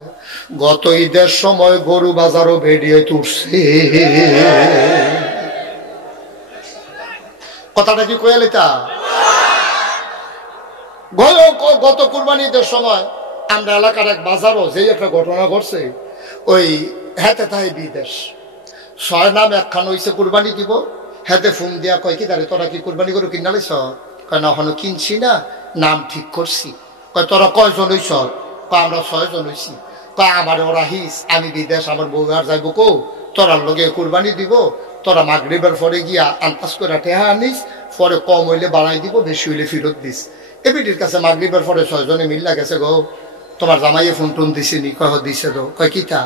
গত ঈদের সময় গরু বাজারও বেরিয়ে তুলছে। কথাটা কি কয়ালিতা? গত কুরবানি ঈদের সময় আমরা এলাকার এক বাজারও যেই একটা ঘটনা ঘটছে, ওই হেতে তাই বিদেশ 6 নাম একখান হইছে কুরবানি দিব, হেতে ফোন দিয়া কয় কি তারে তোরা কি কুরবানি গরু কিনা লাইছ? কয় না এখনো কিনছি না, নাম ঠিক করছি। কয় তোরা কয়জন হইছ? কয় আমরা 6 জন হইছি। কয় আমার ওরা হিস, আমি বিদেশ, আমার বউ আর যাইব কো, তোরার লগে কুরবানি দিব, তোরা মাগরিবের পরে গিয়া আন্তাজ করে টেহা আনিস, পরে কম হইলে বাড়াই দিব, বেশি হইলে ফেরত দিস। এবিটির কাছে মাগরিবের পরে 6 জনে মিল্লা গেছে গো, তোমার জামাইয়ে ফোন টোন দিছিনি? কয় দিছে তো। কয় কিতা?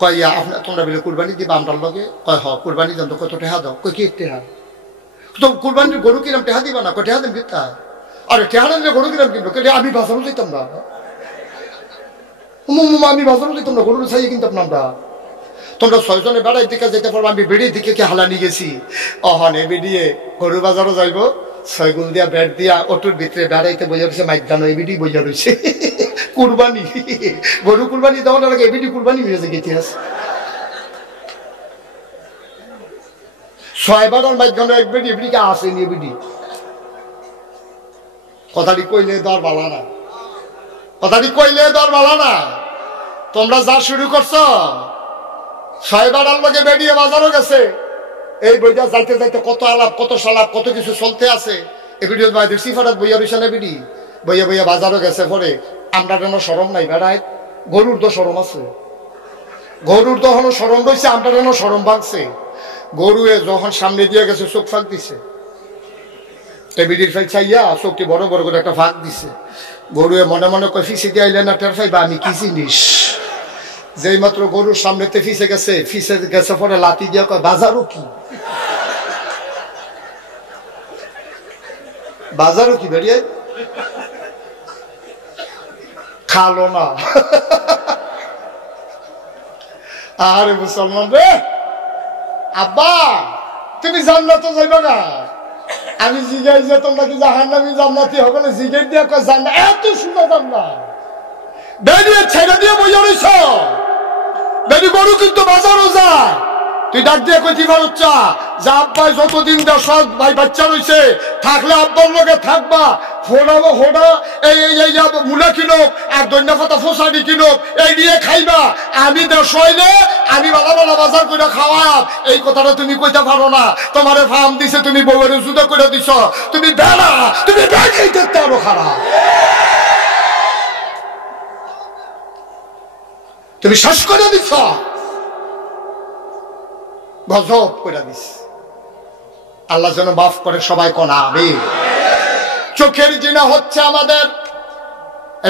কয় আপনার তোমরা বলে কুরবানি দিবা আমরার লগে? কয় কুরবানি দেন তো, কত টেহা দাও? কয় কি টেহা? তো কুরবানির গরু কিনাম টেহা দিবা না? কয় টেহা দেন কিতা? আরে টেহা দিলে গরু কিনাম কিনবো? আমি বাজারও যেতাম না, আমি বাজারও যেতাম না, গরু চাইয়ে কিনতাম না আমরা। তোমরা 6 জনে বেড়াই দিকে যেতে পারবো, আমি বেড়িয়ে দিকে কি হালানি গেছি, অহনে বেরিয়ে গরু বাজারও যাইবো, 6 গুল দিয়া বেড় দিয়া অটোর ভিতরে বেড়াইতে বইয়া রয়েছে, মাইদানো এবিডি বইয়া রয়েছে কুরবানি, গরু কুরবানি দেওয়ার আগে এবিডি কুরবানি হয়েছে ইতিহাস। 6 বারের মাইদানো এক বেডি এবিডিকে আসেনি এবিডি। কথাটি কইলে দর বালা না, কথাটি কইলে দর বালা না। তোমরা যা শুরু করছো, 6 বারের লগে বেরিয়ে বাজারও গেছে, এই বইয়া যাইতে যাইতে কত আলাপ, কত সালাপ, কত কিছু চলতে আছে। এবিডি বাইদের সিফারাত বইয়া রয়েছে না, এবিডি বইয়া বইয়া বাজারও গেছে। পরে আমরা যেন সরম নাই বেড়ায়, গরুর তো সরম আছে, গরুর তো এখনো সরম রয়েছে, আমরা যেন সরম ভাঙছে। গরুয়ে যখন সামনে দিয়ে গেছে চোখ ফাঁক দিছে, এবিডির ফাই চাইয়া চোখটি বড় বড় করে একটা ফাঁক দিছে। গরুয়ে মনে মনে কয় ফিসে দিয়ে আইলে না টের পাইবা আমি কি জিনিস। যেই মাত্র গরুর সামনেতে ফিসে গেছে পরে লাতি দিয়া কয় বাজারও কি, বাজারও কি বেরিয়ে খালো না। আরে মুসলমান রে, আব্বা তুমি জান্নাতে যাইবা না? আমি জিগাই যে তোমরা কি জাহান্নামী জান্নাতি হবে না? জিগাই দিয়া কয় জান্নাত, এত সুন্দর জান্নাত বেরিয়ে ছেড়ে দিয়ে বইয়া রইছ। বেরি গরু কিন্তু বাজারও যায়, তুই ডাক দিয়ে কইতে পারছা যে আব্বাই যতদিন দেশ ভাই বাচ্চা রয়েছে থাকলে আব্বার লগে থাকবা, ফোড়াবো হোড়া এই মূলা কিনো আর দৈন্য পাতা ফোসানি কিনো এই দিয়ে খাইবা, আমি দেশ হইলে আমি বালা বালা বাজার করে খাওয়া। এই কথাটা তুমি কইতে পারো না, তোমারে ফার্ম দিছে, তুমি বউয়ের জুদা করে দিছ, তুমি বেড়া, তুমি বেড়াই দেখতে আরো খারাপ, তুমি শেষ করে দিছ, গজব করে দিস। আল্লাহ যেন মাফ করে সবাই কোনা আমিন। চোখের জিনা হচ্ছে আমাদের,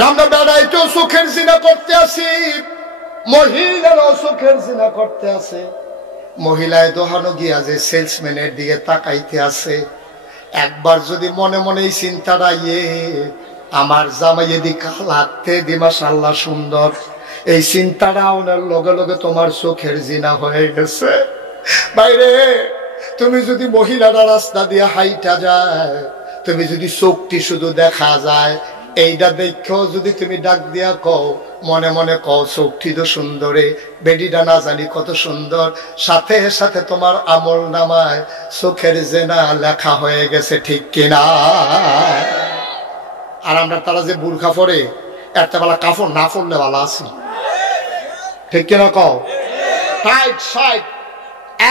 আমরা বেড়াইতেও চোখের জিনা করতে আসি, মহিলারাও চোখের জিনা করতে আছে। মহিলায় দোহানো গিয়া যে সেলসম্যানের দিকে তাকাইতে আছে, একবার যদি মনে মনে এই চিন্তাটা আমার জামাই এদিকে লাগতে দি মাশাআল্লাহ সুন্দর, এই চিন্তাটা ওনার লগে লগে তোমার চোখের জিনা হয়ে গেছে। বাইরে তুমি যদি মহিলারা রাস্তা দিয়ে হাইটা যায়, তুমি যদি চোখটি শুধু দেখা যায়, এইটা দেখেও যদি তুমি ডাক দিয়া কও, মনে মনে কও চোখটি তো সুন্দরে, বেডিটা না জানি কত সুন্দর, সাথে সাথে তোমার আমল নামায় চোখের জেনা লেখা হয়ে গেছে, ঠিক কিনা? আর আমরা তারা যে বুরখা পরে একটা বেলা কাপড় না পরলে ভালো আছি, ঠিক কিনা কও? টাইট শার্ট,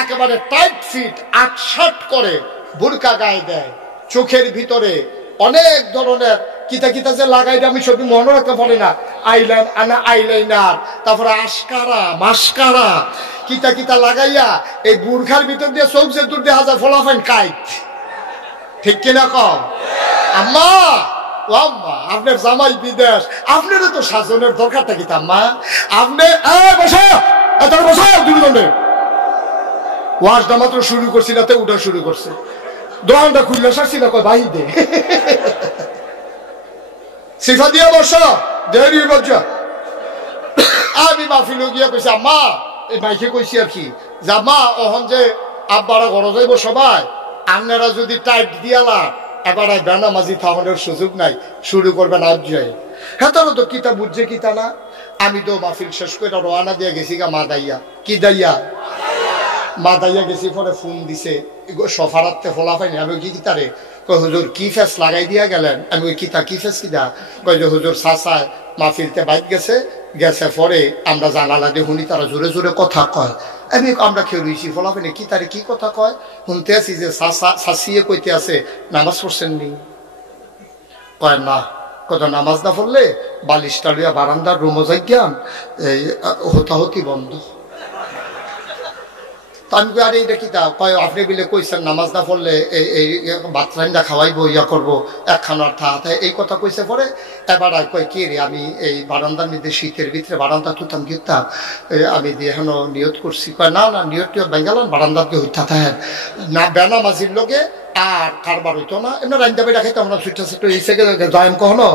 একেবারে টাইট ফিট 8-60 করে বুরকা গায়ে দেয়, চোখের ভিতরে অনেক ধরনের কিতা কিতা যে লাগাই দেয়, আমি সবই মনে রাখতে পারি না, আইলাইনার, তারপরে আস্কারা, মাস্কারা, কিতা কিতা লাগাইয়া এই বুরখার ভিতর দিয়ে চোখ যে দূর দিয়ে হাজার ফলাফেন কাইট, ঠিক কিনা কও? আম্মা ও আম্মা, আপনার জামাই বিদেশ, আপনারও তো শাসনের দরকারটা কি আম্মা? আপনি বসো, বসো দুর্গন্ধে ওয়াজটা মাত্র শুরু করছি না, উঠা শুরু করছে, দোকানটা খুললে সারছি না, কয় বাহি দে সিফা দিয়া বসো, দেরি বজ্জা। আমি মাহফিল গিয়া কইছি আম্মা, এই মাইকে কইছি আর কি, যে আম্মা ওহন যে আব্বারা ঘর যাইব সবাই, আপনারা যদি টাইট দিয়ালা এবার বেনামাজি থামানোর সুযোগ নাই, শুরু করবেন আজ যায়। হ্যাঁ তারা তো কিতা বুঝছে কিতা না, আমি তো মাহফিল শেষ করে রওনা দিয়ে গেছি গা মাদাইয়া। কি দাইয়া? মাদাইয়া গেছি। পরে ফোন দিছে সফারাতে ফলা পাইনি। আমি কি তারে কই হুজুর কি ফেস লাগাই দিয়া গেলেন? আমি ওই কিতা কি ফেস কিনা কই যে হুজুর চাচায় মাহফিলতে বাইক গেছে পরে আমরা জানালা দিয়ে শুনি তারা জোরে জোরে কথা কয়। আমি আমরা খেয়ে রয়েছি ফলা পাইনি। কি তারে কি কথা কয় শুনতে আছি যে শাসিয়ে কইতে আছে নামাজ পড়ছেন নি? কয় না। কত নামাজ না পড়লে বালিশটা লইয়া বারান্দার রুমো যাইয়াম এই হতাহতি বন্ধ। আমি আর এইটা কি তা কয় আপনি বিলে কইছেন নামাজ না পড়লে এই বাচ্চাইন্দা খাওয়াইবো ইয়া করবো একখানার থা এই কথা কইছে। পরে এবার আর কয় কে রে আমি এই বারান্দার মধ্যে শীতের ভিতরে বারান্দা তুতাম গিতাম আমি দিয়ে হেন নিয়ত করছি। কয় না না নিয়ত টিয়ত বেঙ্গালান বারান্দার দিয়ে হইতা থাকেন না বেনামাজির লোকে আর কারবার হইতো না। এমনি রান্দা বেড়া খাইতাম না ছুটা ছুটো ইসে গেলে যাইম কখনো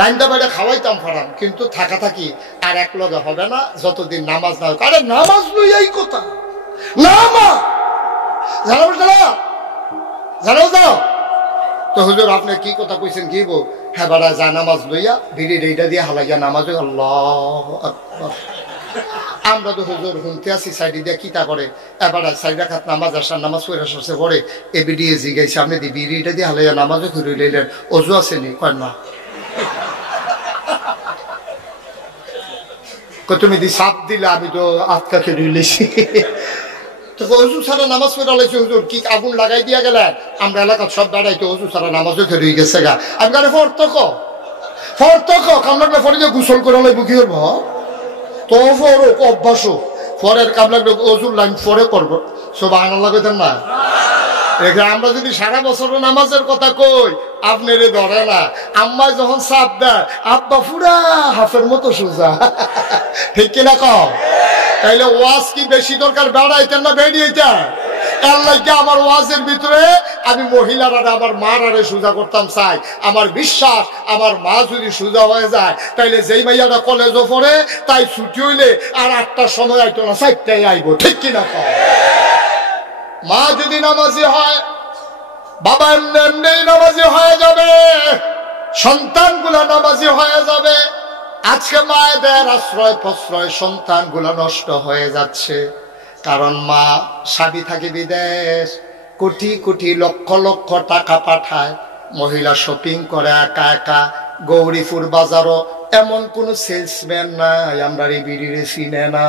রান্দা বেড়া খাওয়াইতাম ফারাম কিন্তু থাকা থাকি আর এক লগে হবে না যতদিন নামাজ না হোক। আরে নামাজ লই এই কথা না মা জানো যাও তো হুজুর আপনি কি কথা কইছেন কি বউ? হ্যাঁ বাড়া যা নামাজ লইয়া বিড়ির এইটা দিয়ে হালাইয়া নামাজ আল্লাহু আকবার। আমরা তো হুজুর শুনতে আসি সাইডে দিয়ে কিতা করে এবার সাইড রাখাত নামাজ আসার নামাজ পড়ে আসছে পরে এ বিডিয়ে জিগাইছে আপনি দি বিড়িটা দিয়ে হালাইয়া নামাজও ঘুরে লইলেন অজু আসেনি? কয় না। তুমি দি সাপ দিলে আমি তো আটকা খেয়ে লইছি। অজু ছাড়া নামাজ পড়ে আলাইছে হুজুর কি আগুন লাগাই দিয়া গেলেন? আমরা এলাকার সব দাঁড়াইতে অজু ছাড়া নামাজও খেয়ে গেছে গা। আমি গাড়ি ফর্তক কামলাগলে ফরে যে গোসল করে লাইব কি করবো তো অভ্যাস ফরের কামলাগলে অজুর লাইন পরে করবো সব আনার লাগতেন না। আমরা যদি সারা বছর নামাজের কথা কই আপনি রে ধরে না। আম্মায় যখন চাপ দেয় আব্বা পুরা হাফের মতো সোজা। ঠিক কিনা কম? তাইলে ওয়াজ কি বেশি দরকার বেড়াইতেন না বেরিয়েছেন? আল্লাহকে আমার ওয়াজের ভিতরে আমি মহিলারা আমার মার আরে সোজা করতাম চাই। আমার বিশ্বাস আমার মা যদি সোজা হয়ে যায় তাইলে যেই মাইয়ারা কলেজও পড়ে তাই ছুটি হইলে আর 8টার সময় আইতো না 4টায় আইব। ঠিক কিনা কম? মা যদি নামাজি হয় বাবা এমনি এমনি নামাজি হয়ে যাবে, সন্তানগুলা নামাজি হয়ে যাবে। আজকে মায়েদের আশ্রয় প্রশ্রয় সন্তানগুলা নষ্ট হয়ে যাচ্ছে কারণ মা স্বামী থাকে বিদেশ কোটি কোটি লক্ষ লক্ষ টাকা পাঠায় মহিলা শপিং করে একা একা। গৌরীপুর বাজারও এমন কোন সেলসম্যান নাই আমরা বিড়িরে চিনে না।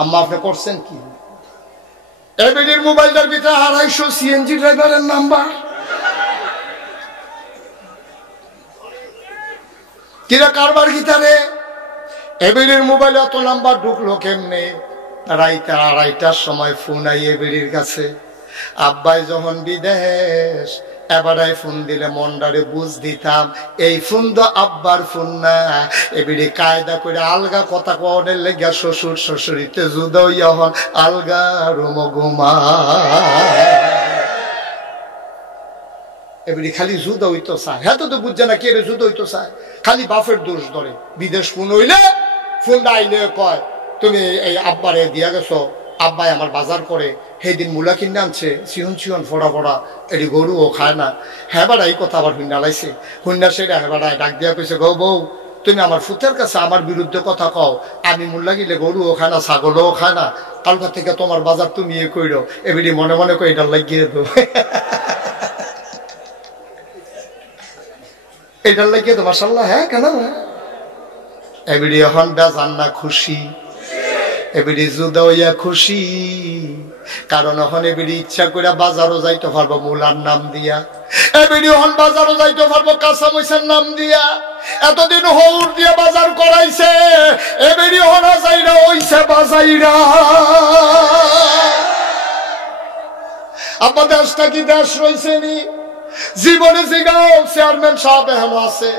আম্মা আপনি করছেন কি? এবিডির মোবাইলটার ভিতরে 250 সিএনজি ড্রাইভারের নাম্বার। কিরা কারবার গিতারে এবিডির মোবাইলে এত নাম্বার ঢুকলো কেমনে? রাইতে 2:30টার সময় ফোন আই এবিডির কাছে। আব্বাই যখন বিদেশ এবারে ফোন দিলে মন্ডারে বুঝ দিতাম এই ফোন তো আব্বার ফোন না। এবিডি কায়দা করে আলগা কথা কনের লেগা শ্বশুর শ্বশুরিতে জুদা হইয়া হন আলগা রুম ঘুমা। এবারে খালি জুদা হইতো চায়। হ্যাঁ তো বুঝছে না কে রে জুদা হইতো চায়, খালি বাপের দোষ ধরে। বিদেশ ফোন হইলে ফোন আইলে কয় তুমি এই আব্বারে দিয়া গেছো, আব্বাই আমার বাজার করে সেইদিন মূলা কিনে আনছে চিহন চিহন ফোড়া ফোড়া এটি গরু ও খায় না। হ্যাঁ বাড়া এই কথা আবার হুন্ডা লাইছে। হুন্ডা সেটা হ্যাঁ বাড়ায় ডাক দিয়া কইছে গো বউ তুমি আমার ফুতের কাছে আমার বিরুদ্ধে কথা কও, আমি মূল্যা গিলে গরুও খায় না ছাগলও খায় না, কালকা থেকে তোমার বাজার তুমি এ কইরো। এবিডি মনে মনে কই এটা লাগিয়ে দেবো, এটার লাগিয়ে তো মাশাআল্লাহ। হ্যাঁ কেন এবিডি এখন বেজান না খুশি, এবিডি জুদা হইয়া খুশি। কারণ এখন এবিডি ইচ্ছা করে বাজারও যাইতে পারবো মূলার নাম দিয়া, এবিডি এখন বাজারও যাইতে পারবো কাঁচা মরিচের নাম দিয়া। এতদিন হৌর দিয়ে বাজার করাইছে, এবিডি হনা যাইরা হইছে বাজাইরা। আপনার দেশটা কি দেশ রয়েছে নি? জীবনে জিগাও চেয়ারম্যান সাহেব এখনো আছে,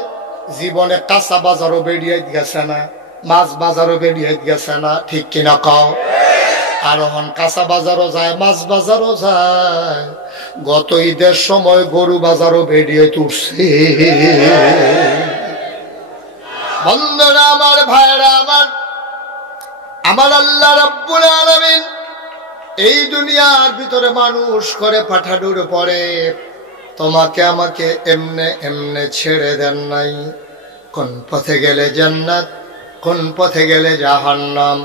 জীবনে কাঁচা বাজারও বেরিয়ে গেছে না, মাছ বাজারও বেরিয়ে গেছে না। ঠিক কিনা কও? আর এখন কাঁচা বাজারও যায় মাছ বাজারও যায়। গত ঈদের সময় গরু বাজারও বেরিয়ে তুলছে। বন্ধুরা আমার, ভাইরা আমার, আমার আল্লাহ রাব্বুল আলামিন এই দুনিয়ার ভিতরে মানুষ করে পাঠানোর পরে তোমাকে আমাকে এমনে এমনে ছেড়ে দেন নাই। কোন পথে গেলে জান্নাত, কোন পথে গেলে জাহান্নাম,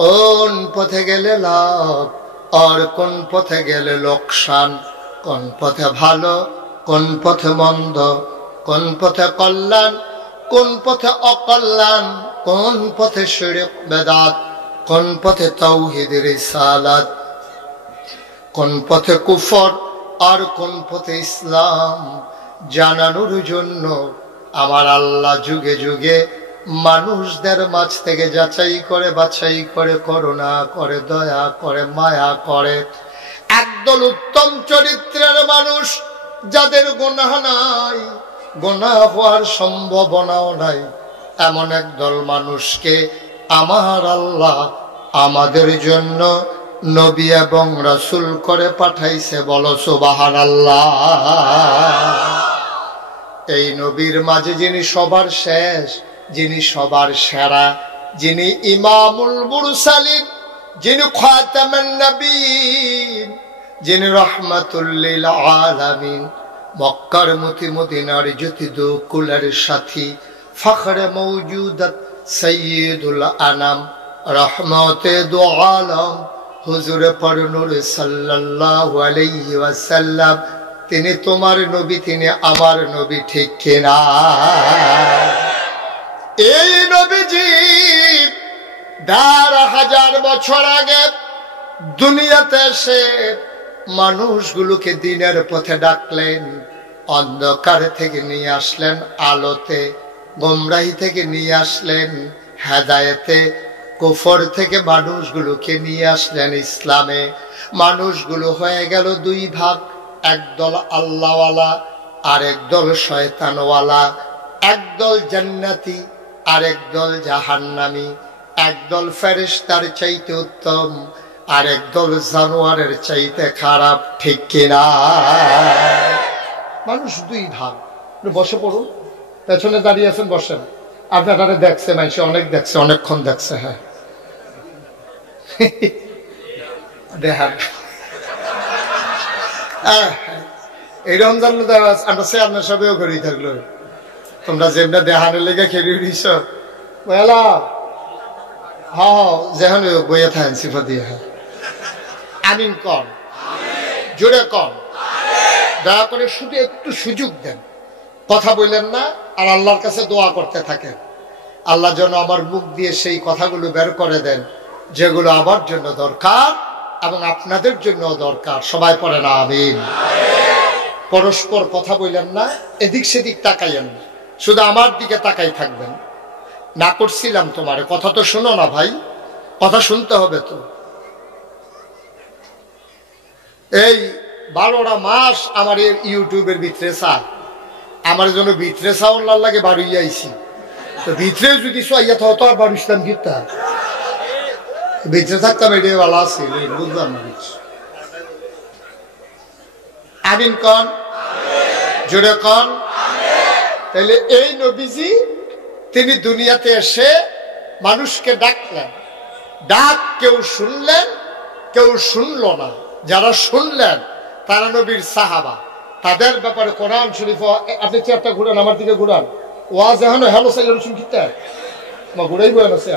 কোন পথে গেলে লাভ আর কোন পথে গেলে লোকসান, কোন পথে ভালো কোন পথে মন্দ, কোন পথে কল্যাণ কোন পথে অকল্যাণ, কোন পথে শিরক বেদাত, কোন পথে তাওহীদ রিসালাত, কোন পথে কুফর আর কোন পথে ইসলাম জানানোর জন্য আমার আল্লাহ যুগে যুগে মানুষদের মাঝ থেকে যাচাই করে বাছাই করে করুণা করে দয়া করে মায়া করে একদল উত্তম চরিত্রের মানুষ যাদের গুনাহ নাই, গুনাহ হওয়ার সম্ভাবনাও নাই, এমন একদল মানুষকে আমার আল্লাহ আমাদের জন্য নবী এবং রাসূল করে পাঠাইছে। বলো সুবহানাল্লাহ। এই নবীর মাঝে যিনি সবার শেষ, যিনি সবার সেরা, যিনি ইমামুল মুরসালিন, যিনি খাতামুন নবীন, যিনি রাহমাতুল লিল আলামিন, মক্কার মতি মদিনার জ্যোতি দু কুলের সাথী, ফখরে মওজুদাত সাইয়্যিদুল আনাম, রহমতে দু আলম, হুজুর পরনুর সাল্লাল্লাহু আলাইহি ওয়াসাল্লাম, তিনি তোমার নবী, তিনি আমার নবী, ঠিক কিনা? এই নবীজি ১,৫০০ বছর আগে দুনিয়াতে এসে মানুষগুলোকে দিনের পথে ডাকলেন, অন্ধকার থেকে নিয়ে আসলেন আলোতে, গোমরাহি থেকে নিয়ে আসলেন হেদায়েতে, কুফর থেকে মানুষগুলোকে নিয়ে আসলেন ইসলামে। মানুষগুলো হয়ে গেল দুই ভাগ, একদল আল্লাহওয়ালা আর একদল শয়তানওয়ালা, একদল জান্নাতি আর একদল জাহান্নামী, একদল ফেরেশতার চাইতে উত্তম আর একদল জানোয়ারের চাইতে খারাপ, ঠিক কিনা? মানুষ দুই ভাগ। বসে পড়ুন, পেছনে দাঁড়িয়ে আছেন, বসেন। আপনারা দেখছে, মানুষ অনেক দেখছে, অনেকক্ষণ দেখছে। হ্যাঁ, দেখার এই রমজান আমরা চেয়ারম্যান সবেও করেই থাকলো, তোমরা যেমন দেহানের লেগে খেলি দিছ বলা যেখানে বইয়ে থাকেন সিফা দিয়ে। হ্যাঁ, আমিন কম, জোরে কম, দয়া করে শুধু একটু সুযোগ দেন, কথা বললেন না, আর আল্লাহর কাছে দোয়া করতে থাকেন। আল্লাহ যেন আমার মুখ দিয়ে সেই কথাগুলো বের করে দেন যেগুলো আমার জন্য দরকার এবং আপনাদের জন্য দরকার। সবাই পড়ে না আমিন। পরস্পর কথা বললেন না, এদিক সেদিক তাকাইয়েন না, শুধু আমার দিকে তাকাই থাকবেন। না করছিলাম তোমার কথা, তো শুনো না ভাই, কথা শুনতে হবে তো। এই 12টা মাস আমার ইউটিউবের ভিতরে চায়, আমার জন্য ভিতরে চাওয়ার লাগে বাড়ি আইছি, তো ভিতরে যদি চাইয়া তো আর বাড়ি ইসলাম গীতা ভিতরে থাকতাম, এটাই ভালো আছে, বুঝলাম না কিছু। আমিন কন, জোরে কন। তাইলে এই নবীজি তিনি দুনিয়াতে এসে মানুষকে ডাকলেন, ডাক কেউ শুনলেন কেউ শুনলো না। যারা শুনলেন তারা নবীর সাহাবা, তাদের ব্যাপারে কোরআন শরীফ, আপনি চেয়ারটা ঘুরান, আমার দিকে ঘুরান, ওয়াজ এখন হ্যালো সাই শুনতে ঘুরাই বয়ে আছে,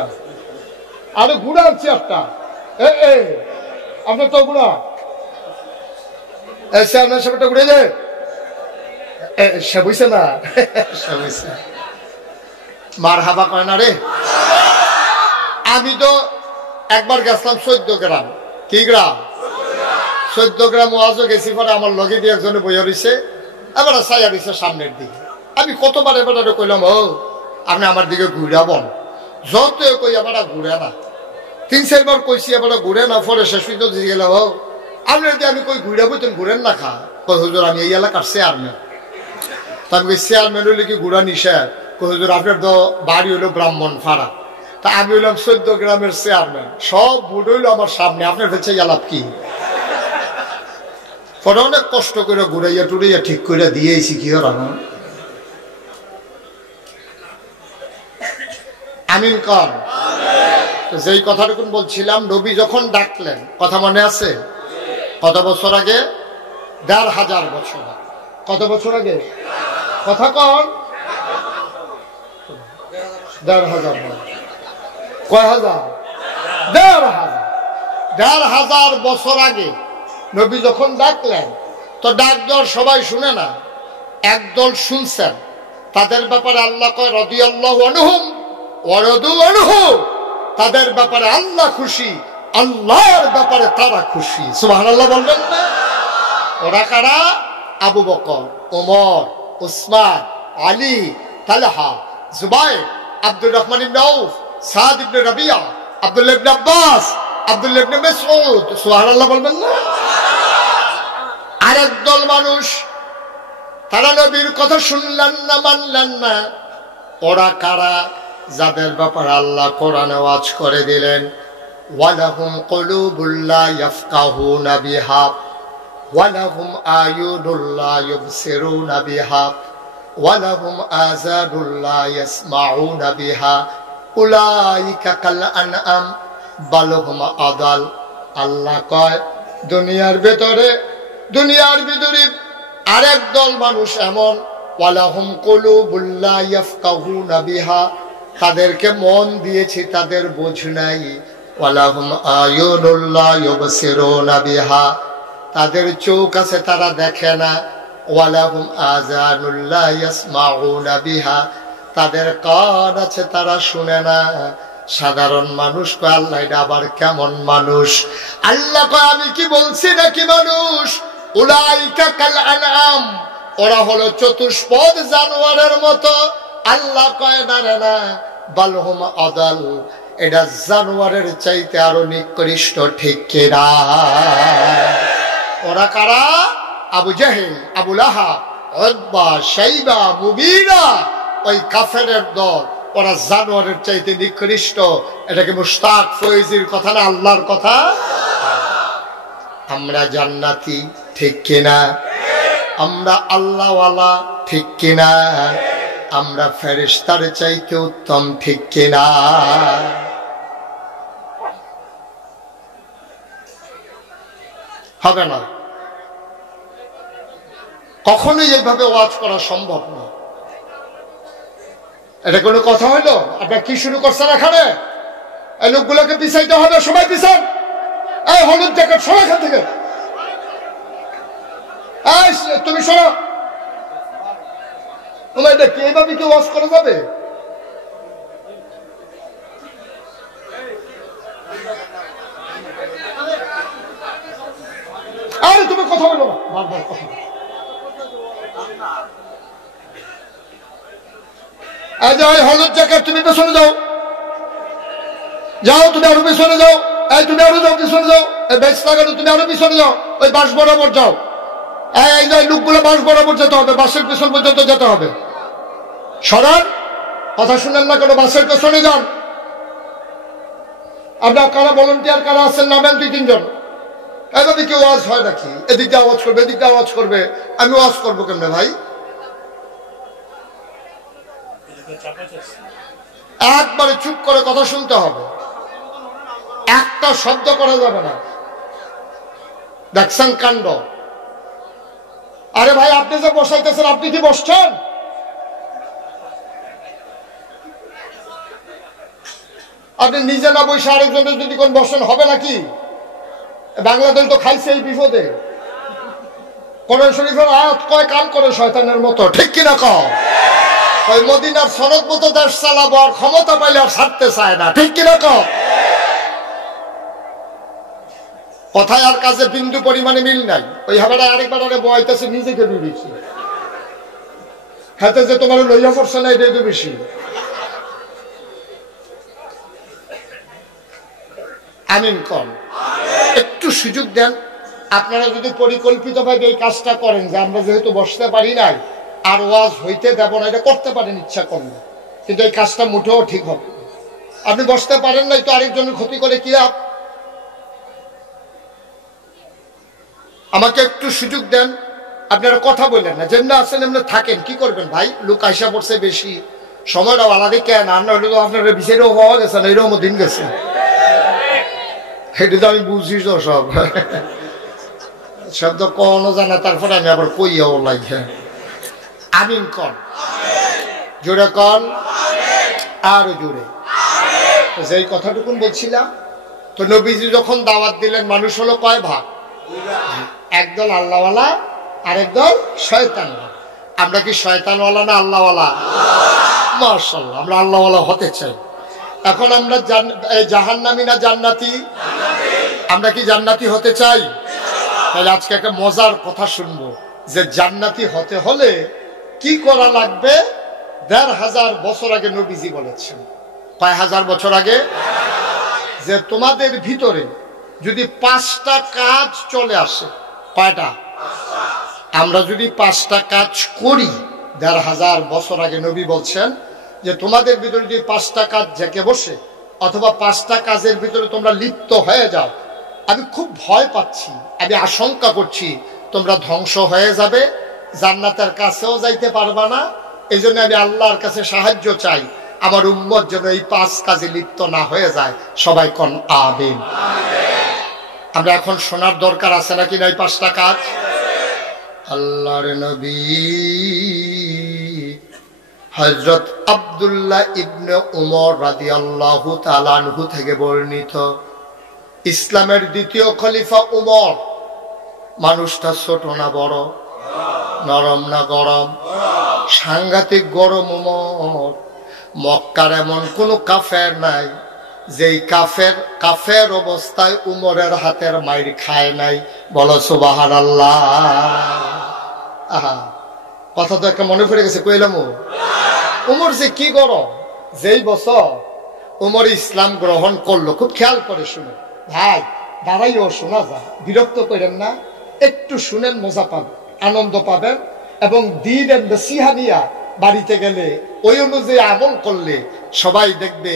আরে ঘুরান চেয়ারটা, আপনার তো ঘুরা চেয়ারম্যান ঘুরে যায়, সে বুঝছে না, সে বুঝছে, মার হাবা করে না রে। আমি তো একবার গেছিলাম 14 গ্রাম, কি গ্রাম? 14 গ্রাম ওয়াজও গেছি, পরে আমার লগে দিয়ে একজনে বইয়া রয়েছে, এবার চাইয়া দিছে সামনের দিকে। আমি কতবার এবার কইলাম, ও আপনি আমার দিকে ঘুরাবন, যত কই এবার ঘুরে না, 3-4 বার কইছি, এবার ঘুরে না। পরে শেষ পর্যন্ত দিয়ে গেলাম, ও আপনি যদি আমি কই ঘুরাবো তুমি ঘুরেন না খা, কই হুজুর আমি এই এলাকার চেয়ারম্যান। তা আমি চেয়ারম্যান হইলে কি ঘুরা নিষেধ? কই হুজুর আপনার তো বাড়ি হইলো ব্রাহ্মণ ফাড়া, তা আমি হইলাম 14 গ্রামের চেয়ারম্যান, সব ভোট হইলো আমার সামনে, আপনার হচ্ছে আলাপ কি? পরে অনেক কষ্ট করে ঘুরাইয়া টুরাইয়া ঠিক করে দিয়েছি, কি হল আমিন কর। যেই কথাটুকুন বলছিলাম, নবী যখন ডাকলেন, কথা মনে আছে? কত বছর আগে? ১,৫০০ বছর। কত বছর আগে? কথা কন। 1,500 কয় হাজার? 1,500 বছর আগে নবী যখন ডাকলেন তো ডাক দেওয়ার সবাই শুনে না, একদল শুনছেন। তাদের ব্যাপারে আল্লাহ কয় রাদিয়াল্লাহু আনহুম ওয়া রাদু আনহু, তাদের ব্যাপারে আল্লাহ খুশি, আল্লাহর ব্যাপারে তারা খুশি। সুবহানাল্লাহ বলবেন না? ওরা কারা? আবু বকর, ওমর, উসমান, আলী, তালহা, জুবাইর, আব্দুর রহমান ইবনে আউফ, সাদ ইবনে রাবিয়া, আব্দুল্লাহ ইবনে আব্বাস, আব্দুল্লাহ ইবনে মাসউদ। সুবহানাল্লাহ বলবেন না? আরেক দল মানুষ, তারা নবীর কথা শুনলেন না, মানলেন না। ওরা কারা? যাদের ব্যাপারে আল্লাহ কোরআনে ওয়াজ করে দিলেন ওয়ালাহুম কুলুবুল লা ইয়াফকাহুনা বিহা ওয়ালাহুম আয়ুনুল লা ইউবসিরুনা বিহা ওয়ালাহুম আযানুল লা ইয়াসমাউনা বিহা উলাইকা কাল আনআম বাল হুম আদাল। আল্লাহ কয় দুনিয়ার ভিতরে আরেক দল মানুষ এমন, ওয়ালাহুম কুলুবুল লা ইয়াফকাহুনা বিহা, তাদেরকে মন দিয়েছি, তাদের বোঝ নাই। ওয়ালাহুম আয়ুনুল লা ইউবসিরুনা বিহা, তাদের চোখ আছে তারা দেখে না। ওয়ালাহুম আযানুল লা ইয়াসমাউনা বিহা, তাদের কান আছে তারা শুনে না। সাধারণ মানুষ কয় আল্লাহ এটা আবার কেমন মানুষ? আল্লাহ কয় আমি কি বলছি নাকি মানুষ? উলাইকা কাল আনআম, ওরা হলো চতুষ্পদ জানোয়ারের মতো। আল্লাহ কয় না রে না, বাল হুম আদাল, এটা জানোয়ারের চাইতে আরো নিকৃষ্ট। ঠিক কিনা? ওরা কারা? আবু জাহেল, আবু লাহাব, উতবা, শাইবা, মুগীরা, ওই কাফেরের দল। ওরা জানোয়ারের চাইতে নিকৃষ্ট। এটা কি মুশতাক ফয়জির কথা না আল্লাহর কথা? আমরা জান্নাতি, ঠিক কিনা? আমরা আল্লাহওয়ালা, ঠিক কিনা? আমরা ফেরেশতার চাইতে উত্তম, ঠিক কিনা? হবে না, কখনোই এইভাবে ওয়াজ করা সম্ভব না। এটা কোনো কথা হইলো? আপনার কি শুরু করছেন এখানে? এই লোকগুলোকে পিছাইতে হবে, সবাই পিছান। এই হলুদ জ্যাকেট সরা এখান থেকে, তুমি সরা। তোমার এটা কি এইভাবে কি ওয়াজ করা যাবে? আরে তুমি কথা বলো না, বারবার কথা। হলুদ জ্যাকেট তুমি পেছনে যাও, যাও তুমি আরো পিছনে যাও। এই তুমি আরো যাও, পিছনে যাও। এই বেশ লাগানো, তুমি আরো পিছনে যাও। ওই বাস বরাবর যাও। এই লোকগুলো বাস বরাবর যেতে হবে, বাসের পেছন পর্যন্ত যেতে হবে। সরান, কথা শুনেন না কেন? বাসের পেছনে যান। আপনার কারা ভলান্টিয়ার কারা আছেন নামেন 2-3 জন। এইভাবে কেউ ওয়াজ হয় নাকি? এদিকটা আওয়াজ করবে, এদিকটা আওয়াজ করবে। আমি ওয়াজ করবো কেমনে ভাই? একবারে চুপ করে কথা শুনতে হবে, একটা শব্দ করা যাবে না। দেখছেন কাণ্ড? আরে ভাই আপনি যে বসাইতেছেন, আপনি কি বসছেন? আপনি নিজে না বসে আরেকজনের যদি কোন বসেন, হবে নাকি? বাংলাদেশ তো খাইছে এই বিপদে। কোরআন শরীফের আয়াত কয় কাম করে শয়তানের মতো, ঠিক কিনা কও? ওই মদিনার সনদ মতো দেশ চালাবো, আর ক্ষমতা পাইলে আর ছাড়তে চায় না, ঠিক কিনা কও? কথায় আর কাজে বিন্দু পরিমাণে মিল নাই। ওই হাবাটা আরেকবার বয়াইতেছে, নিজেকে বেশি হাতে যে তোমার লইয়া পড়ছে না, এটাই তো বেশি। আমিন কম, একটু সুযোগ দেন। আপনারা যদি পরিকল্পিতভাবে এই কাজটা করেন, যে আমরা যেহেতু বসতে পারি নাই আর ওয়াজ হইতে দেব না, এটা করতে পারেন ইচ্ছা করলে, কিন্তু এই কাজটা মুঠেও ঠিক হবে। আপনি বসতে পারেন নাই তো আরেকজনের ক্ষতি করে কি লাভ? আমাকে একটু সুযোগ দেন। আপনারা কথা বললেন না, যেমন আছেন এমনি থাকেন। কি করবেন ভাই? লোক আইসা পড়ছে বেশি, সময়টা আলাদা কেন? আর না হলে তো আপনারা বিচারেও হওয়া গেছে না, এরকম দিন গেছে। এটা তো আমি বুঝি তো সব শব্দ কখনো জানা, তারপরে আমি আবার কইয়াও লাগে। আমিন কন, জোরে কন। আরো জোরে। যেই কথাটুকুন বলছিলাম, তো নবীজি যখন দাওয়াত দিলেন মানুষ হলো কয় ভাগ? একদল আল্লাহওয়ালা আর একদল শয়তানওয়ালা। আমরা কি শয়তানওয়ালা না আল্লাহওয়ালা? মাশাআল্লাহ, আমরা আল্লাহওয়ালা হতে চাই। এখন আমরা জাহান্নামী না জান্নাতি? আমরা কি জান্নাতি হতে চাই? তাহলে আজকে একটা মজার কথা শুনবো যে জান্নাতি হতে হলে কি করা লাগবে। ১৫০০ বছর আগে নবীজি বলেছেন। কয় হাজার বছর আগে? যে তোমাদের ভিতরে যদি 5টা কাজ চলে আসে। কয়টা? আমরা যদি 5টা কাজ করি, ১৫০০ বছর আগে নবী বলছেন যে তোমাদের ভিতরে যদি 5টা কাজ জেকে বসে অথবা 5টা কাজের ভিতরে তোমরা লিপ্ত হয়ে যাও, আমি খুব ভয় পাচ্ছি, আমি আশঙ্কা করছি তোমরা ধ্বংস হয়ে যাবে, জান্নাতের কাছেও যাইতে পারবা না। এই জন্য আমি আল্লাহর কাছে সাহায্য চাই, আমার উম্মত যেন এই 5 কাজে লিপ্ত না হয়ে যায়। সবাই কোন আমিন। আমরা এখন শোনার দরকার আছে নাকি না এই 5টা কাজ? আল্লাহর নবী হযরত আব্দুল্লাহ ইবনে উমর রাদিয়াল্লাহু তাআলা আনহু থেকে বর্ণিত, ইসলামের দ্বিতীয় খলিফা উমর। মানুষটা ছোট না বড়? নরম না গরম? সাংঘাতিক গরম উমর। মক্কার এমন কোন কাফের নাই যেই কাফের অবস্থায় উমরের হাতের মাইর খায় নাই। বলো সুবহানাল্লাহ। আহা, কথা তো একটা মনে পড়ে গেছে, কইলাম উমর যে কি গরম। যেই বছর উমর ইসলাম গ্রহণ করলো, খুব খেয়াল করে শুনে ভাই, দাঁড়াইও শোনা যায়, বিরক্ত করেন না, একটু শুনেন, মজা পাবেন, আনন্দ পাবেন। এবং দ্বীনের নসিহা নিয়া বাড়িতে গেলে ওই অনুযায়ী আমল করলে সবাই দেখবে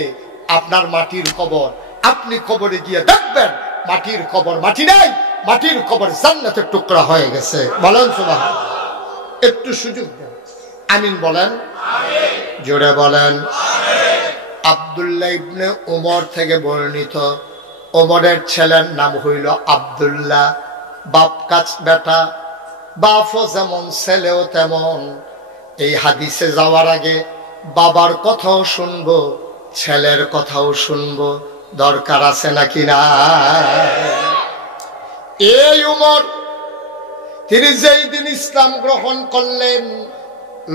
আপনার মাটির কবর, আপনি কবরে গিয়ে দেখবেন মাটির কবর মাটি নাই, মাটির কবর জান্নাতের টুকরা হয়ে গেছে। বলেন সুবহানাল্লাহ। একটু সুযোগ দেন, আমিন বলেন, জোরে বলেন। আব্দুল্লাহ ইবনে উমর থেকে বর্ণিত, ওমরের ছেলের নাম হইল আব্দুল্লাহ। বাপ কাছ বেটা, বাপও যেমন ছেলেও তেমন। এই হাদিসে যাওয়ার আগে বাবার কথাও শুনবো, ছেলের কথাও শুনবো, দরকার আছে নাকি না? এই উমর তিনি যেই দিন ইসলাম গ্রহণ করলেন,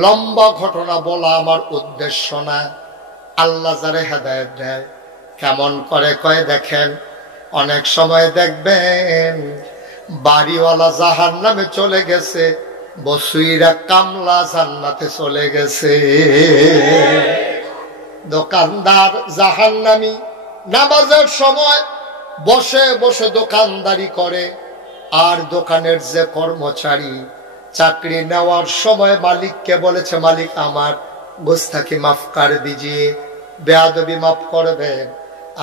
লম্বা ঘটনা বলা আমার উদ্দেশ্য না। আল্লাহ যারে হেদায়েত দেয় কেমন করে কয় দেখেন, অনেক সময় দেখবেন বাড়িওয়ালা জাহান্নামে চলে গেছে, বসুইরা কামলা জান্নাতে চলে গেছে। দোকানদার জাহান্নামী, নামাজের সময় বসে বসে দোকানদারি করে। আর দোকানের যে কর্মচারী চাকরি নেওয়ার সময় মালিককে বলেছে, মালিক আমার গুস্তাখি মাফ করে দিজিয়ে, বেয়াদবি মাফ করবেন,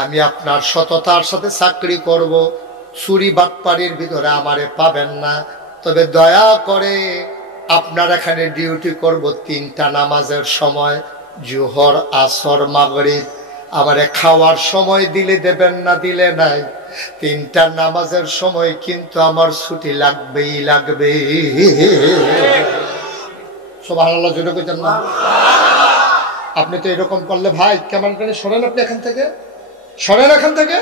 আমি আপনার সততার সাথে চাকরি করব, চুরি বাটপাড়ির ভিতরে আমারে পাবেন না, তবে দয়া করে আপনার এখানে ডিউটি করব 3টা নামাজের সময়, জোহর আসর মাগরিব। আমারে খাওয়ার সময় দিলে দেবেন না দিলে নাই, 3টা নামাজের সময় কিন্তু আমার ছুটি লাগবেই লাগবে। সুবহানাল্লাহ, জোরে কইতেন না? আপনি তো এরকম করলে ভাই কেমন করে সরেন, আপনি এখান থেকে সরেন, এখান থেকে।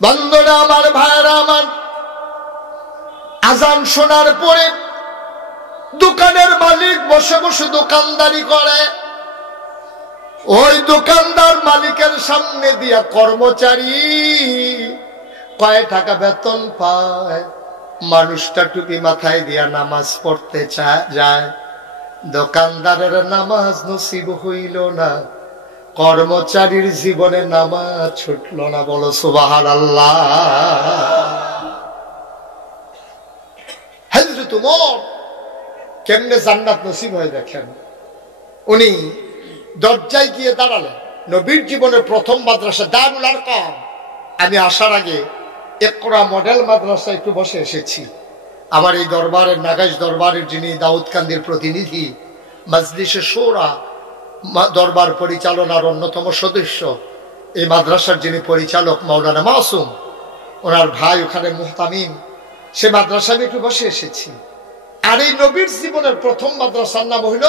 বন্ধুরা আমার, ভাইরা আমার, আজান শোনার পরে দোকানের মালিক বসে বসে দোকানদারি করে। ওই দোকানদার মালিকের সামনে দিয়া কর্মচারী কয় টাকা বেতন পায়, মানুষটা টুপি মাথায় দিয়া নামাজ পড়তে যায়। দোকানদারের নামাজ নসিব হইল না, কর্মচারীর জীবনে নামাজ ছুটল না। বলো সুবহানাল্লাহ। হযরত ওমর কেমনে জান্নাত নসিব হয় দেখেন। উনি দরজায় গিয়ে দাঁড়ালেন। নবীর জীবনের প্রথম মাদ্রাসা দারুল আরকাম। আমি আসার আগে ইকরা মডেল মাদ্রাসা একটু বসে এসেছি। আমার এই দরবারের, নাগাইশ দরবারের যিনি দাউদকান্দির প্রতিনিধি, মাজলিসে শোরা দরবার পরিচালনার অন্যতম সদস্য, এই মাদ্রাসার যিনি পরিচালক মাওলানা মাসুম, ওনার ভাই ওখানে মুহতামিম, সে মাদ্রাসায় একটু বসে এসেছি। আর এই নবীর জীবনের প্রথম মাদ্রাসার নাম হইল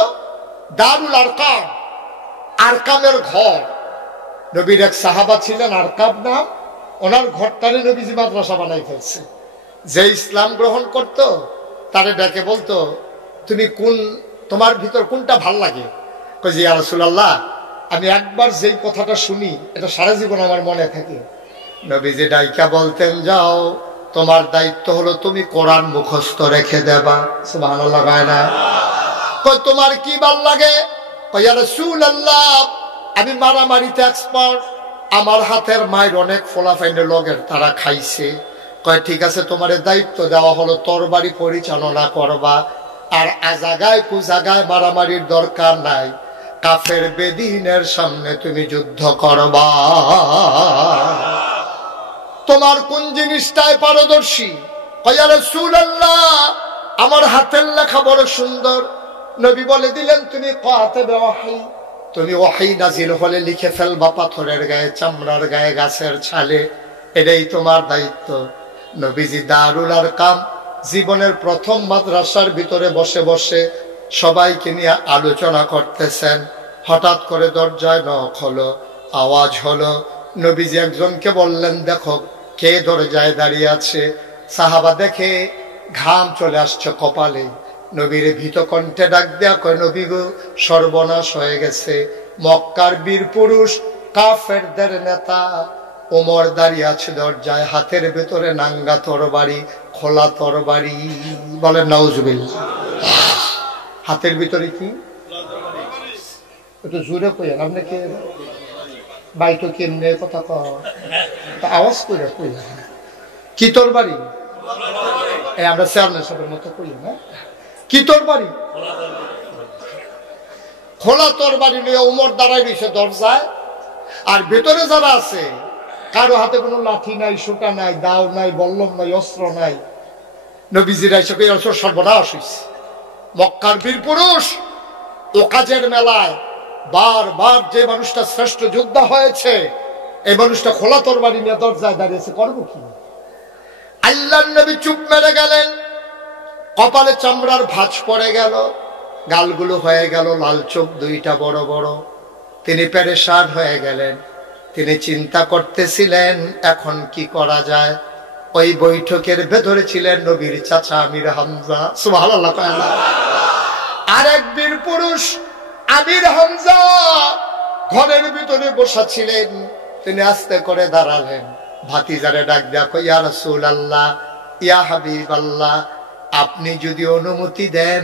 দারুল আরকাম, আরকামের ঘর। নবীর এক সাহাবা ছিলেন আরকাম নাম, ওনার ঘরটারে নবীজি মাদ্রাসা বানাই ফেলছে। যে ইসলাম গ্রহণ করত তারে ডেকে বলতো, তুমি তোমার ভিতর কোনটা ভাল লাগে? কই যে ইয়া রাসূলুল্লাহ, আমি একবার যেই কথাটা শুনি এটা সারা জীবন আমার মনে থাকে। নবীজি ডাইকা বলতেন, যাও, তোমার দায়িত্ব হলো তুমি কোরআন মুখস্থ রেখে দেবা। সুবহানাল্লাহ। না কই তোমার কি ভাল লাগে? কই ইয়া রাসূলুল্লাহ, আমি মারামারিতে এক্সপার্ট, আমার হাতের মায়ের অনেক ফলাফাইনের লগের তারা খাইছে। কয় ঠিক আছে, তোমার দায়িত্ব দেওয়া হলো তরবারি পরিচালনা করবা, আর আজাগায় কুজাগায় মারামারির দরকার নাই, কাফের বেদিনের সামনে তুমি যুদ্ধ করবা। তোমার কোন জিনিসটায় পারদর্শী? কয় ইয়া রাসূলুল্লাহ, আমার হাতের লেখা বড় সুন্দর। নবী বলে দিলেন, তুমি কাতিবে ওয়াহী, তুমি ওয়াহী নাজিল হলে লিখে ফেলবা পাথরের গায়ে, চামড়ার গায়ে, গাছের ছালে, এটাই তোমার দায়িত্ব। নবীজি দারুল আরকাম জীবনের প্রথম মাদ্রাসার ভিতরে বসে বসে সবাইকে নিয়ে আলোচনা করতেছেন। হঠাৎ করে দরজায় নক হলো, আওয়াজ হলো। নবীজি একজনকে বললেন, দেখো কে দরজায় দাঁড়িয়ে আছে। সাহাবা দেখে ঘাম চলে আসছে কপালে। নবীর ভীত কণ্ঠে ডাক দেয়া কয়, নবী গো, সর্বনাশ হয়ে গেছে। মক্কার বীর পুরুষ কাফেরদের নেতা ওমর দাঁড়িয়ে আছে দরজায়, হাতের ভেতরে নাঙ্গা তরবারি, খোলা তরবারি। বলেন নাউজুবিল্লাহ। হাতের ভিতরে কি? একটু জোরে কইেন, আপনি কে বাইতো কেমনে কথা কয়, আওয়াজ করে কই। কি তরবারি? এই আমরা চেয়ারম্যান সাহেবের মতো কই না, কি তরবারি? খোলা তরবারি নিয়ে ওমর দাঁড়ায় রয়েছে দরজায়। আর ভেতরে যারা আছে, কারো হাতে কোনো লাঠি নাই, সোটা নাই, দাও নাই, বল্লম নাই, অস্ত্র নাই। নবীজির এসে সর্বনাশ হইছে। মক্কার বীর পুরুষ ওকাজের মেলায় বারবার যে মানুষটা শ্রেষ্ঠ যোদ্ধা হয়েছে, এই মানুষটা খোলা তরবারি নিয়ে দরজায় দাঁড়িয়েছে, করবো কি? আল্লাহর নবী চুপ মেরে গেলেন। কপালে চামড়ার ভাঁজ পড়ে গেল, গালগুলো হয়ে গেল লাল, চোখ দুইটা বড় বড়। তিনি পেরেশান হয়ে গেলেন। তিনি চিন্তা করতেছিলেন এখন কি করা যায়। ওই বৈঠকের ভেতরে ছিলেন নবীর চাচা আমির হামজা। সুবহানাল্লাহ। আর এক বীর পুরুষ আমির হামজা ঘরের ভিতরে বসা ছিলেন। তিনি আস্তে করে দাঁড়ালেন, ভাতিজারে ডাক দেয়া কই, ইয়া রাসূলুল্লাহ, ইয়া হাবিবাল্লাহ, আপনি যদি অনুমতি দেন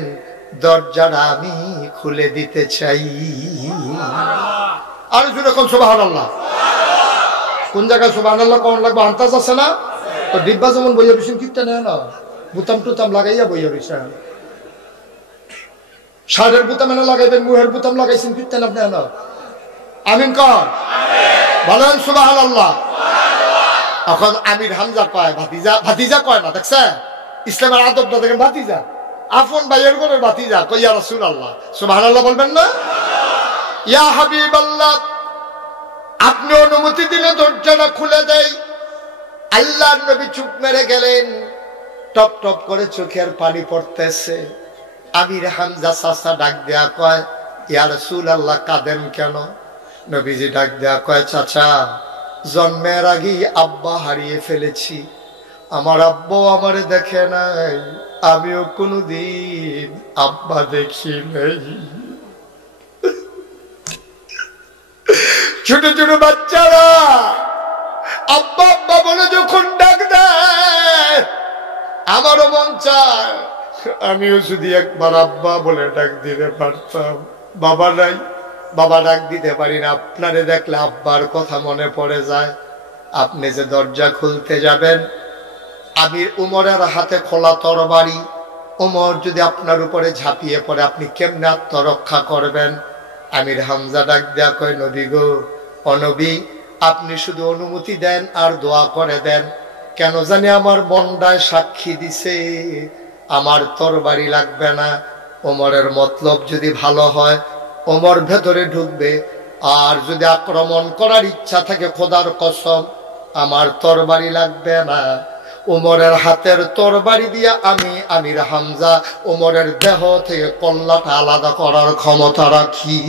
দরজাটা আমি খুলে দিতে চাই। আর যখন সুবহানাল্লাহ, কোন জায়গায় সুবহানাল্লাহ কোন লাগবে আন্তাজ আছে না? তো ডিব্বা যেমন বইয়া রয়েছেন, কিপটা নেয় না, বুতাম টুতাম লাগাইয়া বইয়া রয়েছেন। শার্টের বুতাম এনে লাগাইবেন, মুহের বুতাম লাগাইছেন, কিপটা আপনি এনে আমিন কর, বলেন সুবহানাল্লাহ। এখন আমির হামজা কয় ভাতিজা, ভাতিজা কয় না, দেখছে ইসলামের আদবটা দেখেন, ভাতিজা আপন ভাইয়ের ঘরের ভাতিজা। কই ইয়া রাসূলুল্লাহ, সুবহানাল্লাহ বলবেন না? ইয়া হাবিবাল্লাহ, আপনি অনুমতি দিলে দরজাটা খুলে দেই। আল্লাহর নবী চুপ মেরে গেলেন। টপ টপ করে চোখের পানি পড়তেছে। আমির হামজা চাচা ডাক দেয়া কয়, ইয়া রাসূলুল্লাহ, কাঁদেন কেন? নবীজি ডাক দেয়া কয়, চাচা, জন্মের আগেই আব্বা হারিয়ে ফেলেছি। আমার আব্বা আমারে দেখে নাই, আমিও কোনদিন আব্বা দেখি নাই। ছোট ছোট বাচ্চারা আব্বা আব্বা বলে যখন ডাক দেয়, আমারও মন চায় আমিও যদি একবার আব্বা বলে ডাক দিতে পারতাম। বাবা নাই, বাবা ডাক দিতে পারি না। আপনারে দেখলে আব্বার কথা মনে পড়ে যায়। আপনি যে দরজা খুলতে যাবেন, আমির উমরের হাতে খোলা তরবারি, উমর যদি আপনার উপরে ঝাঁপিয়ে পড়ে আপনি কেমনে আত্মরক্ষা করবেন? আমির হামজা ডাক দেয়া কয়, নবী গো, অনবী, আপনি শুধু অনুমতি দেন আর দোয়া করে দেন। কেন জানি আমার মনটায় সাক্ষী দিছে আমার তরবারি লাগবে না। ওমরের মতলব যদি ভালো হয়, ওমর ভেতরে ঢুকবে। আর যদি আক্রমণ করার ইচ্ছা থাকে, খোদার কসম আমার তরবারি লাগবে না। উমরের হাতের তরবারি দিয়া আমি আমির হামজা উমরের দেহ থেকে কল্লাটা আলাদা করার ক্ষমতা রাখি।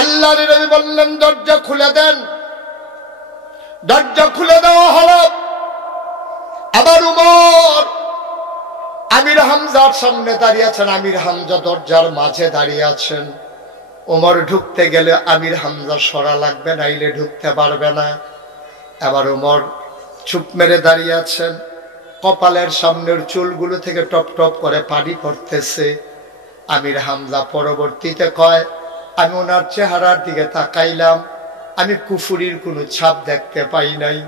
আল্লাহর নবী বললেন দরজা খুলে দেন। দরজা খুলে দেওয়া হলো। আবার উমর আমির হামজার সামনে দাঁড়িয়ে আছেন, আমির হামজা দরজার মাঝে দাঁড়িয়ে আছেন। ওমর ঢুকতে গেলে আমির হামজা সরা লাগবে, নাইলে ঢুকতে পারবে না। আবার ওমর চুপ মেরে দাঁড়িয়ে আছেন, কপালের সামনের চুলগুলো থেকে টপ টপ করে পানি পড়তেছে। আমির হামজা পরবর্তীতে কয়, আমি ওনার চেহারার দিকে তাকাইলাম, আমি কুফুরির কোনো ছাপ দেখতে পাই নাই।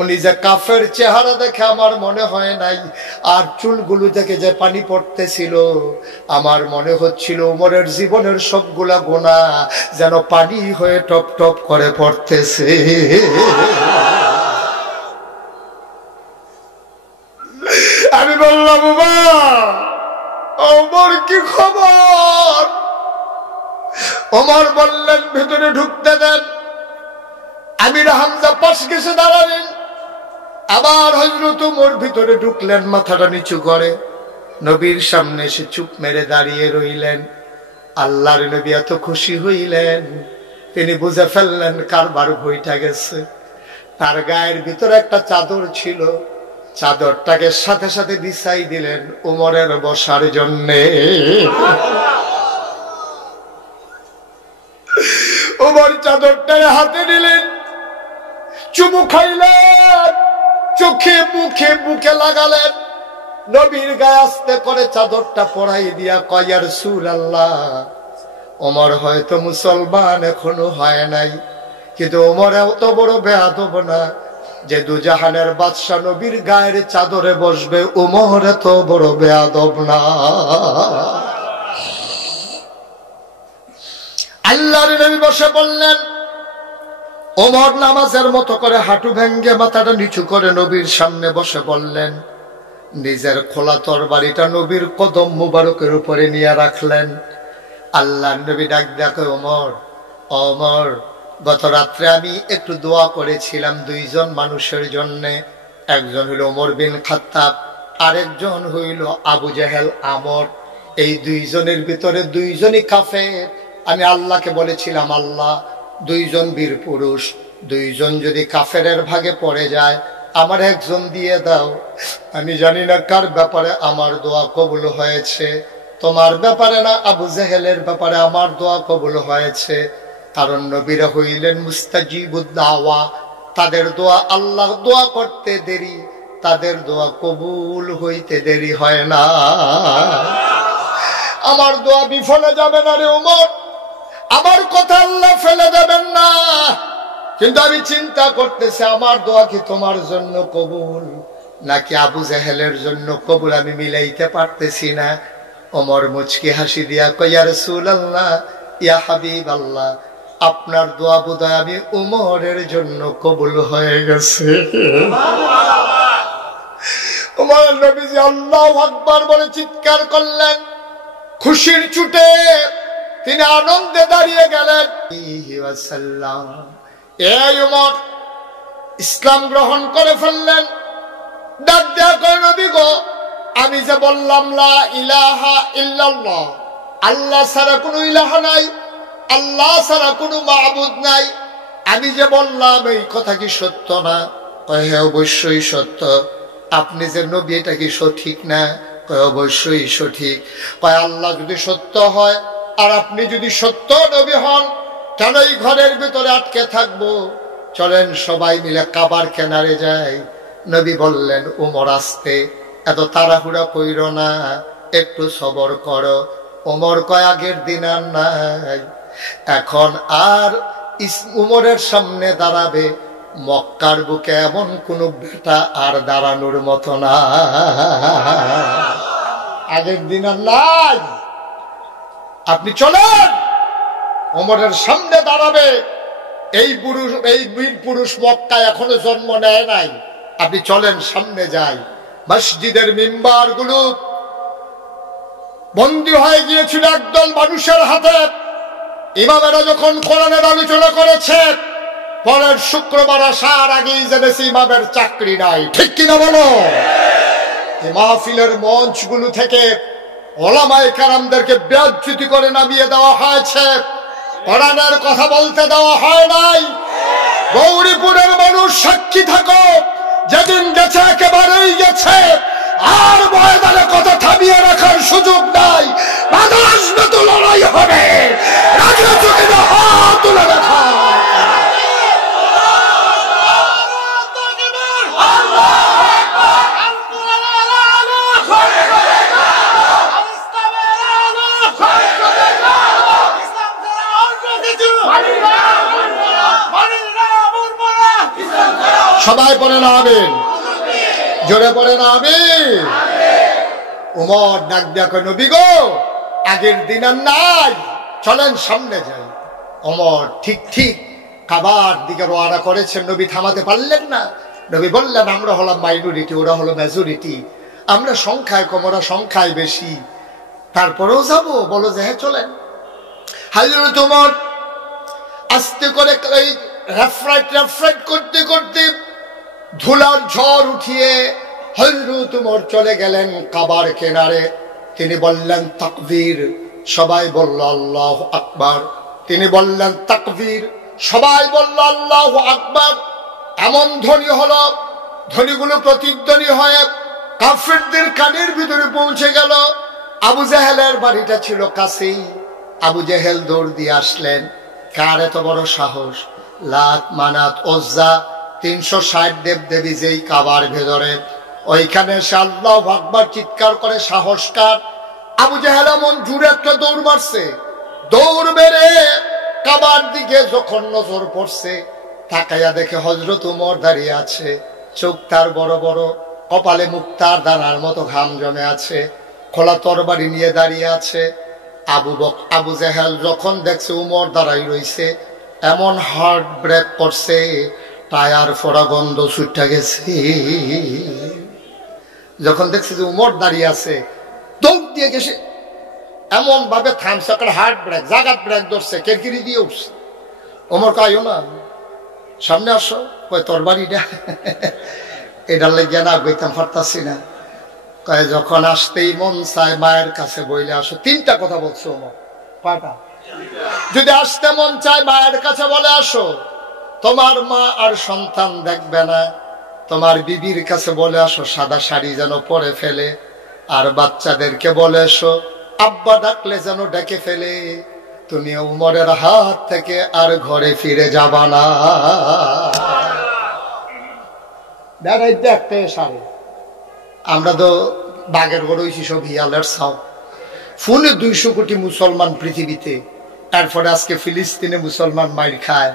উনি যে কাফের চেহারা দেখে আমার মনে হয় নাই, আর চুলগুলো থেকে যে পানি পড়তেছিল আমার মনে হচ্ছিল ওমরের জীবনের সবগুলা গুনাহ যেন পানি হয়ে টপ টপ করে পড়তেছে। আমি বললাম, বাবা ওমর কি খবর? ওমর বললেন, ভেতরে ঢুকতে দেন। আমির হামজা পাশ গেছে দাঁড়ালেন। আবার হযরত ওমর ভিতরে ঢুকলেন, মাথাটা নিচু করে নবীর সামনে এসে চুপ মেরে দাঁড়িয়ে রইলেন। আল্লাহর নবী এত খুশি হইলেন, তিনি বুঝে ফেললেন কারবার বইটা গেছে। তার গায়ের ভিতরে একটা চাদর ছিল, চাদরটাকে সাথে সাথে বিছাই দিলেন ওমরের বসার জন্যে। ওমর চাদরটা হাতে নিলেন, চুমু খাইলেন, চোখে মুখে বুকে লাগালেন। নবীর গায়ে আস্তে করে চাদরটা পরাই দিয়া কয়, ইয়া রাসূলুল্লাহ, ওমর হয়তো মুসলমান এখনো হয় নাই, কিন্তু ওমর এত বড় বেয়াদব না যে দুজাহানের বাদশা নবীর গায়ের চাদরে বসবে। ওমর এত বড় বেয়াদব না। আল্লাহর নবী বসে বললেন। ওমর নামাজের মতো করে হাঁটু ভেঙ্গে মাথাটা নিচু করে নবীর সামনে বসে বললেন। নিজের খোলা তরবারিটা নবীর কদম মুবারকের উপরে নিয়ে রাখলেন। আল্লাহর নবী ডাক দেখে, ওমর, ওমর, গত রাত্রে আমি একটু দোয়া করেছিলাম দুইজন মানুষের জন্য। একজন হইল ওমর বিন খাত্তাব, আরেকজন হইল আবু জেহেল আমর। এই দুইজনের ভিতরে দুইজনই কাফের। আমি আল্লাহকে বলেছিলাম, আল্লাহ, দুইজন বীর পুরুষ, দুইজন যদি কাফেরের ভাগে পড়ে যায় আমার একজন দিয়ে দাও। আমি জানি না কার ব্যাপারে আমার দোয়া কবুল হয়েছে, তোমার ব্যাপারে না আবু জেহেলের ব্যাপারে আমার দোয়া কবুল হয়েছে। কারণ নবীরা হইলেন মুস্তাজিবুদ দাওয়া, তাদের দোয়া আল্লাহ দোয়া করতে দেরি, তাদের দোয়া কবুল হইতে দেরি হয় না। আমার দোয়া বিফলে যাবে না রে ওমর, আমার কথা আল্লাহ ফেলে দেবেন না। কিন্তু আমি চিন্তা করতেছি আমার দোয়া কি তোমার জন্য কবুল নাকি আবু জেহেলের জন্য কবুল, আমি মিলাইতে পারতেছি না। ওমর মুচকি হাসি দিয়া কয়, ইয়া রাসূলুল্লাহ, ইয়া হাবিবাল্লাহ, আপনার দোয়া বোধহয় আমি ওমরের জন্য কবুল হয়ে গেছে। ওমর নবীজি আল্লাহু আকবার বলে চিৎকার করলেন। খুশির চুটে তিনি আনন্দে দাঁড়িয়ে গেলেন। এই ওমর ইসলাম গ্রহণ করে ফেললেন। ডাক দেয়া কয়, নবী গো, আমি যে বললাম লা ইলাহা ইল্লাল্লাহ, আল্লাহ ছাড়া কোনো ইলাহা নাই, আল্লাহ ছাড়া কোনো মাবুদ নাই, আমি যে বললাম এই কথা কি সত্য না? কয়, হ্যাঁ অবশ্যই সত্য। আপনি যে নবী এটা কি সঠিক না? কয়, অবশ্যই সঠিক। কয়, আল্লাহ যদি সত্য হয় আর আপনি যদি সত্য নবী হন, কেন এই ঘরের ভিতরে আটকে থাকবো? চলেন সবাই মিলে কাবার কিনারে যাই। নবী বললেন, ওমর আস্তে, এত তাড়াহুড়া কইরো না, একটু সবর করো। ওমর কয়, আগের দিন আর নাই, এখন আর উমরের সামনে দাঁড়াবে মক্কার বুকে এমন কোন বেটা আর দাঁড়ানোর মতো না। আগের দিন আর নাই, আপনি চলেন, ওমরের সামনে দাঁড়াবে এই পুরুষ, এই বীর পুরুষ মক্কায় এখনো জন্ম নেয় নাই। আপনি চলেন, সামনে যাই। মসজিদের মিম্বার গুলো বন্দী হয়ে গিয়েছিল একদল মানুষের হাতে। ইমামেরা যখন কোরআনের আলোচনা করেছে, পরের শুক্রবার আসার আগেই জেনেছি ইমামের চাকরি নাই, ঠিক কিনা বলো? এই মাহফিলের মঞ্চগুলো থেকে ওলামায়ে কেরামদেরকে বেইজ্জতি করে নামিয়ে দেওয়া হয়েছে, কোরআনের কথা বলতে দেওয়া হয় নাই। গৌরীপুরের মানুষ সাক্ষী থাকো, যেদিন গেছে একেবারেই গেছে, আর ময়দানে কথা থামিয়ে রাখার সুযোগ নাই। বাধা আসবে তো লড়াই হবে, রাজি আছো কিনা হাত তুলে রাখা। সবাই পড়ে না আমিন, জোরে পড়ে না আমিন। উমর ডাক দিয়া কয়, নবী গো, আগের দিন আর নাই, চলেন সামনে যাই। ওমর ঠিক ঠিক কাবার দিকে রওনা করেছেন, নবী থামাতে পারলেন না। নবী বললেন, আমরা হলাম মাইনরিটি, ওরা হলো মেজরিটি, আমরা সংখ্যায় কম, ওরা সংখ্যায় বেশি, তারপরেও যাবো? বলো যে হ্যাঁ চলেন। হযরত ওমর আস্তে করে রেফরাইট করতে করতে ধুলার ঝড় উঠিয়ে হযরত ওমর চলে গেলেন কাবার কিনারে। তিনি বললেন তাকবীর, সবাই বলল আল্লাহু আকবার। তিনি বললেন তাকবীর, সবাই বলল আল্লাহু আকবার। এমন ধ্বনি হলো, ধ্বনিগুলো প্রতিধ্বনি হয়ে কাফিরদের কানের ভিতরে পৌঁছে গেল। আবু জেহেলের বাড়িটা ছিল কাছেই। আবু জেহেল দৌড় দিয়ে আসলেন। কার এত বড় সাহস! লাত, মানাত, ওজ্জা 360 দেব দেবী যেই কাবার ভেতরে, ওইখানে সে আল্লাহু আকবার চিৎকার করে সাহস কার? আবু জেহেল এমন জুড়ে একটা দৌড় মারছে, দৌড় মেরে কাবার দিকে যখন নজর পড়ছে, তাকাইয়া দেখে হযরত ওমর দাঁড়িয়ে আছে, চোখ তার বড় বড়, কপালে মুক্তার দানার মতো ঘাম জমে আছে, খোলা তরবারি নিয়ে দাঁড়িয়ে আছে। আবু জেহেল যখন দেখছে ওমর দাঁড়াই রইছে, এমন হার্ট ব্রেক করছে, টায়ার ফোড়া গন্ধ ছুটে গেছে। যখন দেখছে যে ওমর দাঁড়িয়ে আছে, দৌড় দিয়ে গেছে, এমন ভাবে থামছে, হার্ট ব্রেক, জাগাত ব্রেক ধরছে, কেরকিরি দিয়ে উঠছে। ওমর কাইও না, সামনে আসো। কয় তরবারিটা এটার লেগে না বইতাম পারতাছি না। কয় যখন আসতেই মন চায় মায়ের কাছে বইলে আসো। 3টা কথা বলছো ওমর। কয়টা? যদি আসতে মন চায় মায়ের কাছে বলে আসো, তোমার মা আর সন্তান দেখবে না, তোমার বিবির কাছে বলে আসো সাদা শাড়ি যেন পরে ফেলে, আর বাচ্চাদেরকে বলে এসো আব্বা ডাকলে যেন ডেকে ফেলে। তুমি উমরের হাত থেকে আর ঘরে ফিরে যাবা না। দেখতে সারে আমরা তো বাগের গড় হইছি সব হিয়ালের সাও। ফোনে 200 কোটি মুসলমান পৃথিবীতে, তারপরে আজকে ফিলিস্তিনে মুসলমান মাইর খায়।